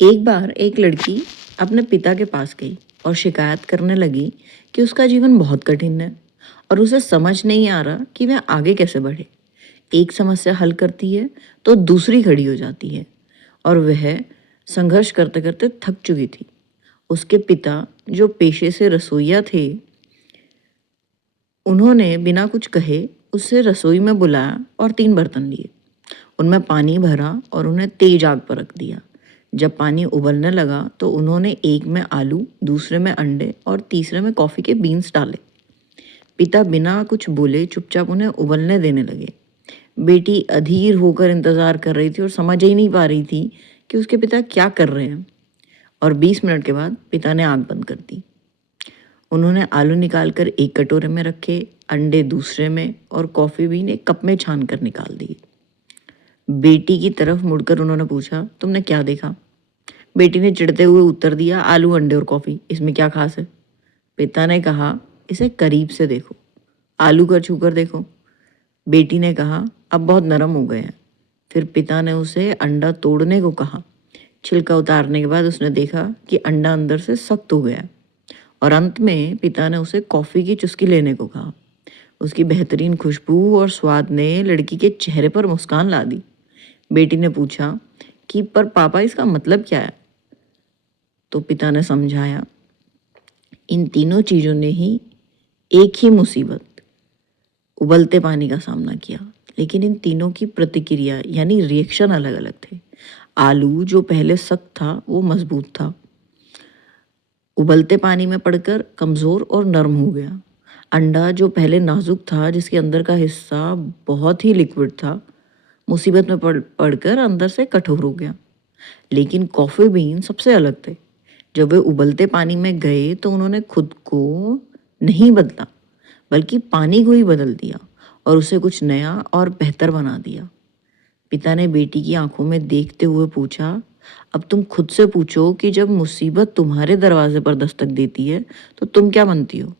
एक बार एक लड़की अपने पिता के पास गई और शिकायत करने लगी कि उसका जीवन बहुत कठिन है और उसे समझ नहीं आ रहा कि वह आगे कैसे बढ़े। एक समस्या हल करती है तो दूसरी खड़ी हो जाती है और वह संघर्ष करते करते थक चुकी थी। उसके पिता, जो पेशे से रसोइया थे, उन्होंने बिना कुछ कहे उसे रसोई में बुलाया और 3 बर्तन लिए। उनमें पानी भरा और उन्हें तेज आग पर रख दिया। जब पानी उबलने लगा तो उन्होंने एक में आलू, दूसरे में अंडे और तीसरे में कॉफ़ी के बीन्स डाले। पिता बिना कुछ बोले चुपचाप उन्हें उबलने देने लगे। बेटी अधीर होकर इंतज़ार कर रही थी और समझ ही नहीं पा रही थी कि उसके पिता क्या कर रहे हैं। और 20 मिनट के बाद पिता ने आग बंद कर दी। उन्होंने आलू निकालकर एक कटोरे में रखे, अंडे दूसरे में और कॉफ़ी बीन एक कप में छान कर निकाल दिए। बेटी की तरफ मुड़कर उन्होंने पूछा, तुमने क्या देखा? बेटी ने चिढ़ते हुए उत्तर दिया, आलू, अंडे और कॉफ़ी, इसमें क्या खास है? पिता ने कहा, इसे करीब से देखो, आलू का छूकर देखो। बेटी ने कहा, अब बहुत नरम हो गए हैं। फिर पिता ने उसे अंडा तोड़ने को कहा। छिलका उतारने के बाद उसने देखा कि अंडा अंदर से सख्त हो गया। और अंत में पिता ने उसे कॉफ़ी की चुस्की लेने को कहा। उसकी बेहतरीन खुशबू और स्वाद ने लड़की के चेहरे पर मुस्कान ला दी। बेटी ने पूछा कि पर पापा, इसका मतलब क्या है? तो पिता ने समझाया, इन तीनों चीज़ों ने ही एक ही मुसीबत, उबलते पानी का सामना किया, लेकिन इन तीनों की प्रतिक्रिया यानी रिएक्शन अलग अलग थे। आलू, जो पहले सख्त था, वो मजबूत था, उबलते पानी में पड़कर कमज़ोर और नरम हो गया। अंडा, जो पहले नाजुक था, जिसके अंदर का हिस्सा बहुत ही लिक्विड था, मुसीबत में पड़कर अंदर से कठोर हो गया। लेकिन कॉफ़ी बीन सबसे अलग थे। जब वे उबलते पानी में गए तो उन्होंने खुद को नहीं बदला, बल्कि पानी को ही बदल दिया और उसे कुछ नया और बेहतर बना दिया। पिता ने बेटी की आंखों में देखते हुए पूछा, अब तुम खुद से पूछो कि जब मुसीबत तुम्हारे दरवाजे पर दस्तक देती है तो तुम क्या बनती हो?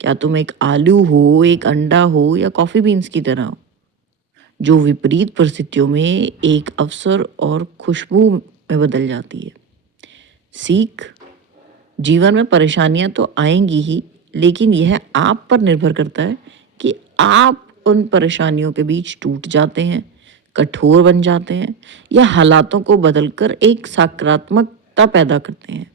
क्या तुम एक आलू हो, एक अंडा हो, या कॉफ़ी बीन्स की तरह हो, जो विपरीत परिस्थितियों में एक अवसर और खुशबू में बदल जाती है? सीख, जीवन में परेशानियां तो आएंगी ही, लेकिन यह आप पर निर्भर करता है कि आप उन परेशानियों के बीच टूट जाते हैं, कठोर बन जाते हैं, या हालातों को बदलकर एक सकारात्मकता पैदा करते हैं।